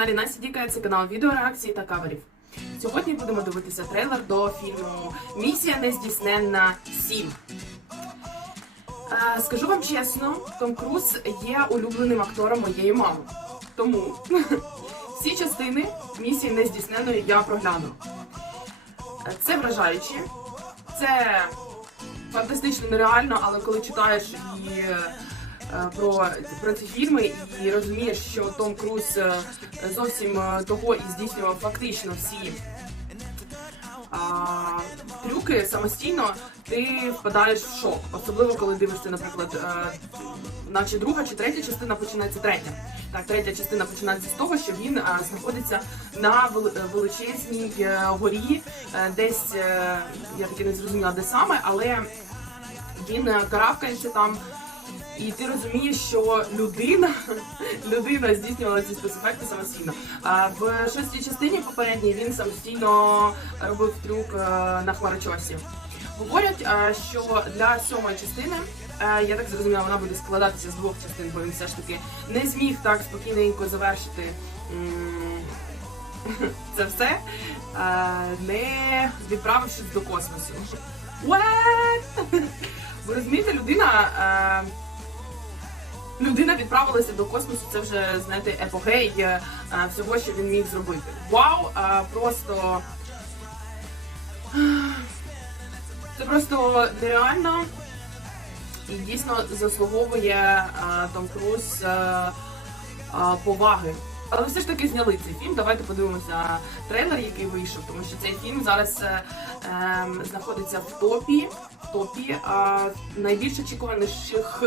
каналі Насті Діка, це канал відеореакцій та каверів. Сьогодні будемо дивитися трейлер до фільму Місія нездійсненна 7. Е, Скажу вам чесно, Том Круз є улюбленим актором моєї мами. Тому всі частини місії нездійсненної я прогляну. Е, Це вражаюче, це фантастично нереально, але коли читаєш і про, про ці фільми і розумієш, що Том Круз е, зовсім е, того і здійснював фактично всі а, трюки самостійно, ти впадаєш в шок. Особливо коли дивишся, наприклад, е, наче друга чи третя частина починається третя. Так, третя частина починається з того, що він е, знаходиться на вели- е, величезній е, горі, е, десь е, я таки не зрозуміла, де саме, але він е, карабкається там. І ти розумієш, що людина, людина здійснювала ці спецефекти самостійно. А в шостій частині попередній він самостійно робив трюк е, на хмарочосі. Говорять, е, що для сьомої частини, е, я так зрозуміла, вона буде складатися з двох частин, бо він все ж таки не зміг так спокійненько завершити це все, не відправившись до космосу. What? Ви розумієте, людина. Е, Людина відправилася до космосу, це вже знаєте епогей е, всього, що він міг зробити. Вау! е, просто це просто нереально і дійсно заслуговує е, Том Круз е, е, поваги. Але все ж таки зняли цей фільм. Давайте подивимося трейлер, який вийшов, тому що цей фільм зараз е, ем, знаходиться в топі, в топі е, найбільш очікуваніших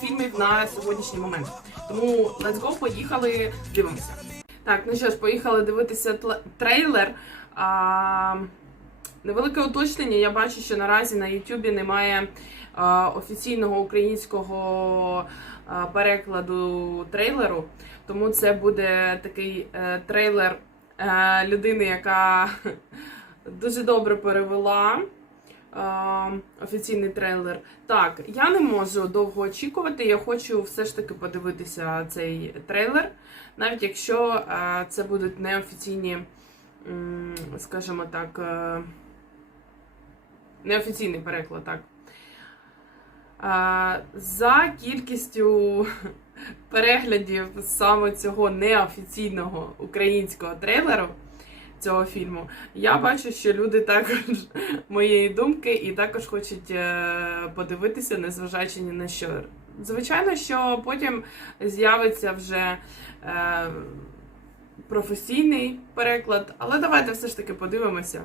фільмів на сьогоднішній момент. Тому let's go, поїхали, дивимося. Так, ну що ж, поїхали дивитися трейлер. А, невелике уточнення. Я бачу, що наразі на Ютубі немає а, офіційного українського а, перекладу трейлеру. Тому це буде такий е, трейлер е, людини, яка дуже добре перевела офіційний трейлер. Так, я не можу довго очікувати. Я хочу все ж таки подивитися цей трейлер, навіть якщо е, це будуть неофіційні, скажімо так, е, неофіційний переклад, так. Е, За кількістю переглядів саме цього неофіційного українського трейлеру цього фільму, я бачу, що люди також моєї думки і також хочуть е, подивитися, незважаючи ні на що. Звичайно, що потім з'явиться вже е, професійний переклад, але давайте все ж таки подивимося.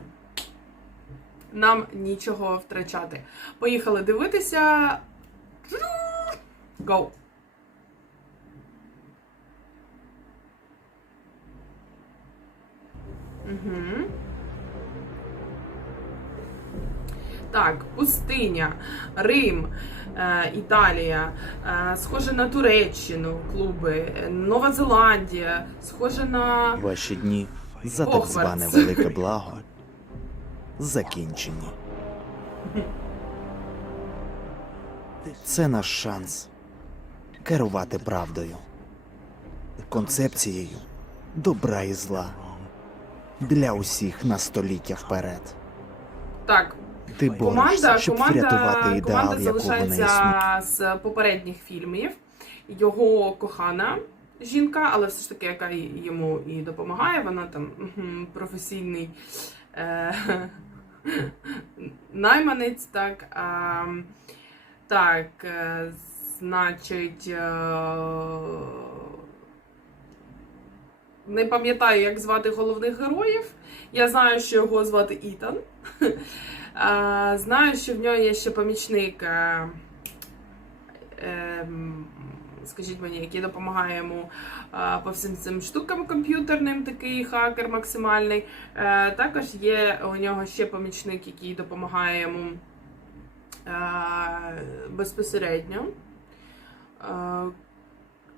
Нам нічого втрачати. Поїхали дивитися. Go! Угу. Так, пустиня, Рим, е, Італія, е, схоже на Туреччину, клуби, Нова Зеландія, схоже на. Ваші дні за так зване велике благо закінчені. Це наш шанс керувати правдою, концепцією добра і зла для усіх на століття вперед. Так, Ти команда, борешся, щоб команда, врятувати ідеал, команда залишається з попередніх фільмів. Його кохана жінка, але все ж таки, яка йому і допомагає, вона там професійний е, найманець, так. А, так, е, значить. Е, не пам'ятаю, як звати головних героїв. Я знаю, що його звати Ітан. Знаю, що в нього є ще помічник, е, ем, скажіть мені, який допомагає йому по всім цим штукам комп'ютерним, такий хакер максимальний. Е, Також є у нього ще помічник, який допомагає йому е, безпосередньо.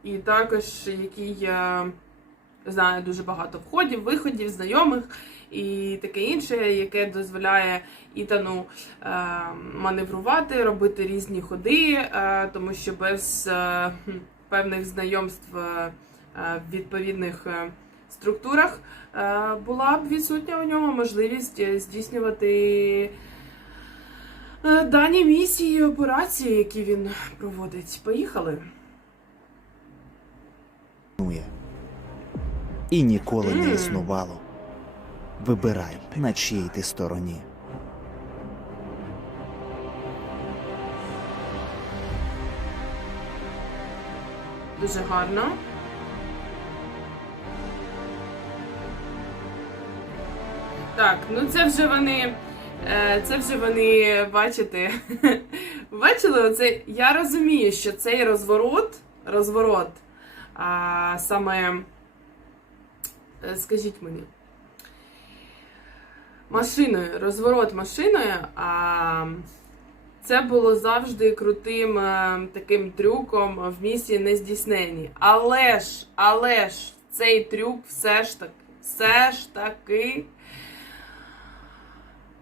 І також який знає дуже багато входів, виходів, знайомих і таке інше, яке дозволяє Ітану е, маневрувати, робити різні ходи, е, тому що без е, певних знайомств е, е, відповідних е, структурах е, була б відсутня у нього можливість е, здійснювати дані місії операції, які він проводить. Поїхали. І ніколи не існувало. Вибирай, на чиїй ти стороні. Дуже гарно. Так, ну це вже вони. е, Це вже вони, бачите, бачили оце. Я розумію, що цей розворот, розворот, а, саме, скажіть мені, машиною, розворот машиною, а, це було завжди крутим е, таким трюком в місії нездійсненні. Але ж, але ж, цей трюк все ж таки, все ж таки.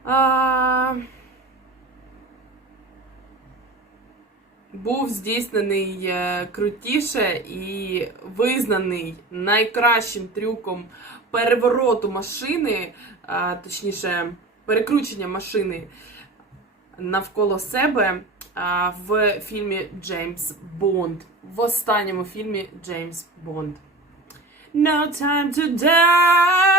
А, був здійснений е, крутіше і визнаний найкращим трюком перевороту машини, точніше, перекручення машини навколо себе в фільмі Джеймс Бонд. В останньому фільмі Джеймс Бонд. No time to die.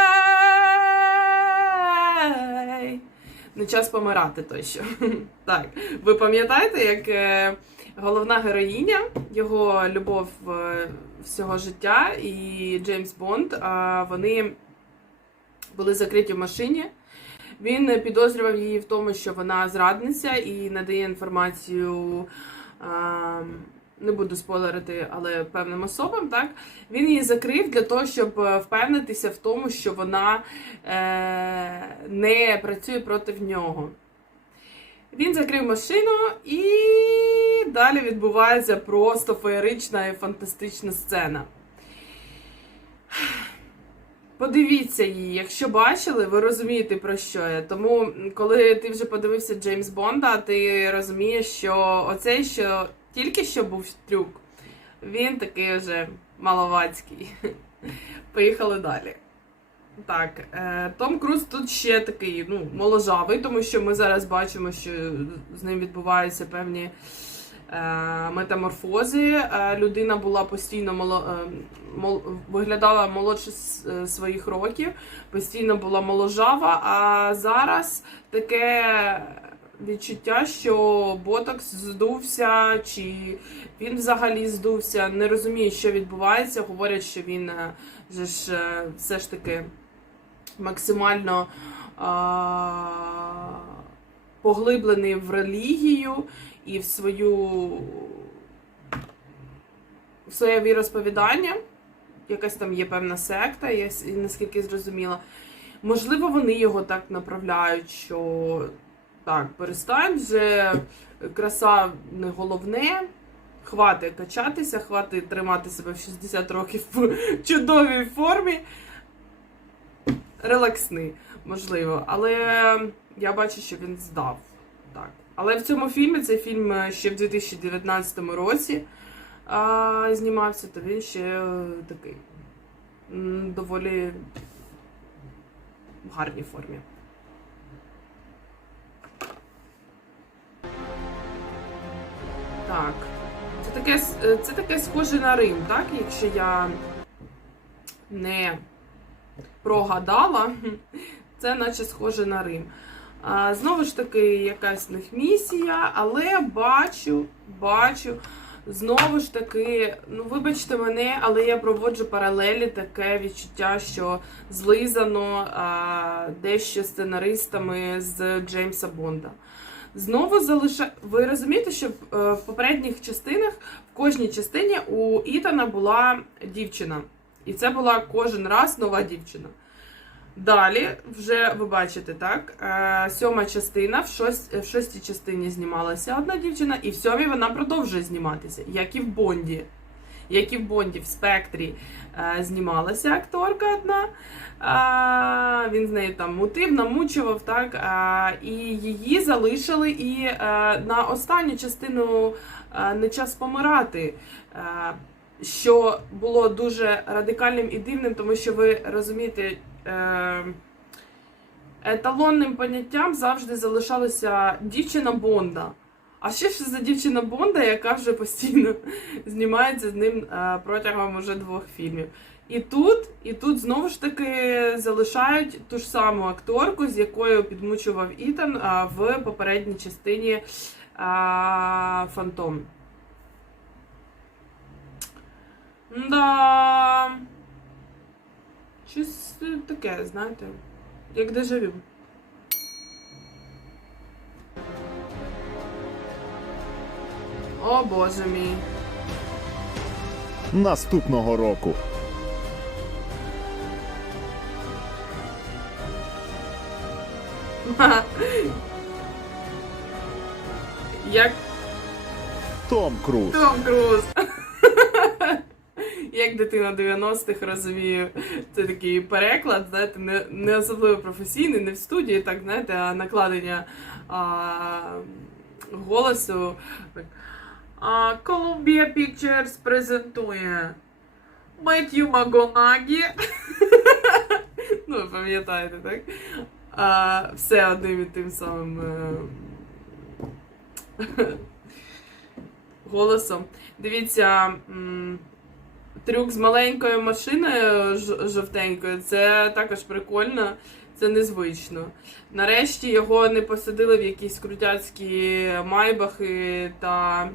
Не час помирати тощо. Так, ви пам'ятаєте, як е, головна героїня, його любов е, всього життя і Джеймс Бонд, вони були закриті в машині. Він підозрював її в тому, що вона зрадниця і надає інформацію. Не буду спойлерити, але певним особам, так він її закрив для того, щоб е, впевнитися в тому, що вона е, не працює проти нього. Він закрив машину, і далі відбувається просто феєрична і фантастична сцена. Подивіться її, якщо бачили, ви розумієте про що я. Тому, коли ти вже подивився Джеймс Бонда, ти розумієш, що оцей, що тільки що був трюк, він такий вже маловацький. Поїхали далі. Так, е, Том Круз тут ще такий ну, моложавий, тому що ми зараз бачимо, що з ним відбуваються певні е, метаморфози. Е, людина була постійно моло, мол, виглядала молодше е, своїх років, постійно була моложава, а зараз таке відчуття, що ботокс здувся, чи він взагалі здувся. Не розумію, що відбувається. Говорять, що він е, же ж е, все ж таки максимально а, поглиблений в релігію і в свою в своє віросповідання. Якась там є певна секта, я наскільки зрозуміла. Можливо, вони його так направляють, що так, перестань вже краса не головне. Хвати качатися, хвати тримати себе в 60 років в чудовій формі. Релаксни, можливо. Але я бачу, що він здав. Так. Але в цьому фільмі, цей фільм ще в 2019 році а, знімався, то він ще е, такий доволі в гарній формі. Так. Це таке, е, це таке схоже на Рим, так? Якщо я не прогадала, це наче схоже на Рим. А, знову ж таки, якась в них місія, але бачу, бачу, знову ж таки, ну вибачте мене, але я проводжу паралелі таке відчуття, що злизано а, дещо сценаристами з Джеймса Бонда. Знову залиша... Ви розумієте, що в, е, в попередніх частинах, в кожній частині у Ітана була дівчина. І це була кожен раз нова дівчина. Далі, вже ви бачите, так? Е, сьома частина, в, шост... в шостій частині знімалася одна дівчина, і в сьомій вона продовжує зніматися, як і в Бонді. Як і в Бонді, в спектрі е, знімалася акторка одна. Він з нею там мутив, намучував, так? І її залишили і е, на останню частину е, не час помирати. Е, що було дуже радикальним і дивним, тому що ви розумієте, е, еталонним поняттям завжди залишалася дівчина Бонда. А ще ж за дівчина Бонда, яка вже постійно знімається з ним е, протягом уже двох фільмів. І тут, і тут знову ж таки залишають ту ж саму акторку, з якою підмучував Ітан в попередній частині Фантом. Да. Щось е, таке, знаєте, як дежавю. О боже мій. Наступного року. Як Том Круз. Том Круз. Як дитина 90-х розумію, це такий переклад, знаєте, не, не особливо професійний, не в студії, так знаєте, а накладення а, голосу. Так. Columbia Pictures презентує Меттью Маконагі. ну, ви пам'ятаєте, так? А, все одним і тим самим. е, голосом. Дивіться, трюк з маленькою машиною жовтенькою, це також прикольно, це незвично. Нарешті його не посадили в якісь крутяцькі майбахи та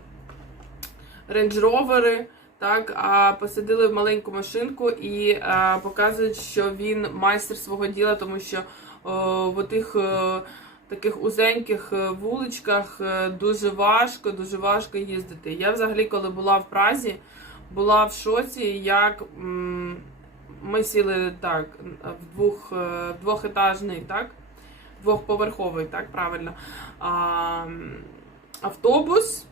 рейндж-ровери. Так, а посадили в маленьку машинку і е, показують, що він майстер свого діла, тому що о, в отих е, таких узеньких е, вуличках е, дуже важко, дуже важко їздити. Я взагалі, коли була в Празі, була в шоці, як м, ми сіли так в двох е, двохетажний, так, двохповерховий, так правильно. А, автобус.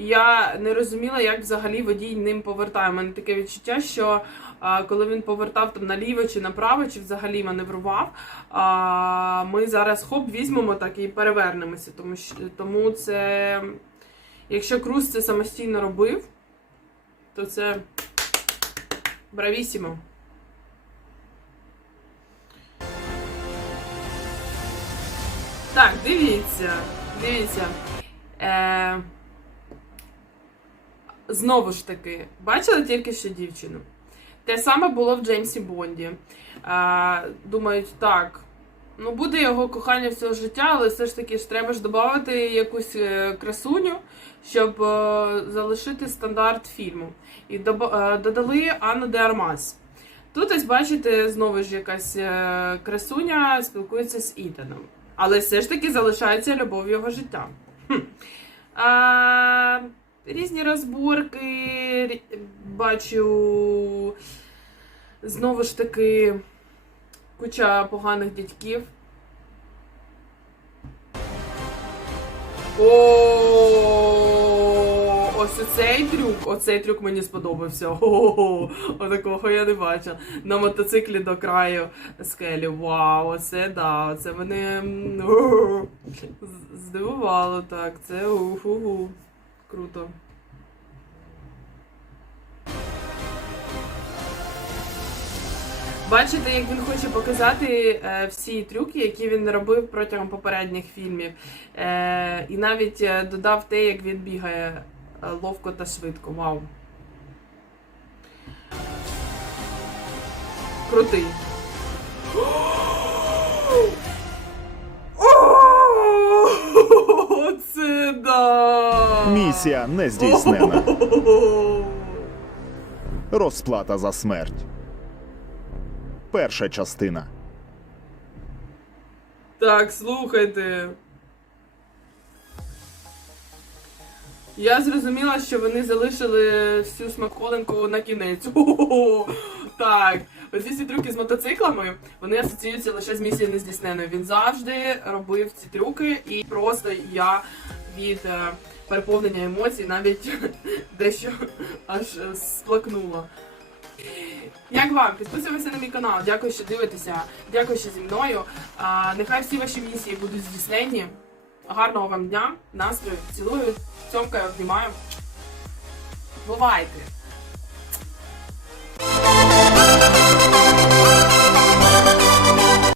Я не розуміла, як взагалі водій ним повертає. У мене таке відчуття, що а, коли він повертав там наліво чи направо, чи взагалі маневрував, а, ми зараз хоп візьмемо так і перевернемося. Тому що тому це, якщо Круз це самостійно робив, то це бравісімо. Так, дивіться, дивіться. Е, знову ж таки, бачили тільки що дівчину. Те саме було в Джеймсі Бонді. Е, думають, так, ну буде його кохання всього життя, але все ж таки ж треба ж додати якусь е, красуню, щоб е, залишити стандарт фільму. І е, додали Анну де Армас. Тут ось бачите, знову ж якась красуня спілкується з Ітаном. Але все ж таки залишається любов його життя. Хм. А, різні розборки, бачу знову ж таки куча поганих дядьків. О, ось оцей трюк, оцей трюк мені сподобався. О, отакого я не бачила. На мотоциклі до краю скелі. Вау, оце да, оце мене здивувало так. Це уху. Круто. Бачите, як він хоче показати е, всі трюки, які він робив протягом попередніх фільмів. Е, і навіть е, додав те, як він бігає е, ловко та швидко. Вау. Крутий. Місія не здійснена. Розплата за смерть. Перша частина. Так, слухайте. Я зрозуміла, що вони залишили всю смаколенку на кінець. О-о-о! Так, оці всі трюки з мотоциклами вони асоціюються лише з місією нездійсненою. Він завжди робив ці трюки, і просто я від е, переповнення емоцій навіть дещо аж е, сплакнула. Як вам? Підписуємося на мій канал. Дякую, що дивитеся. Дякую, що зі мною. А, нехай всі ваші місії будуть здійснені. Гарного вам дня, настрою. Цілую, цьомкаю, обнімаю. Бувайте!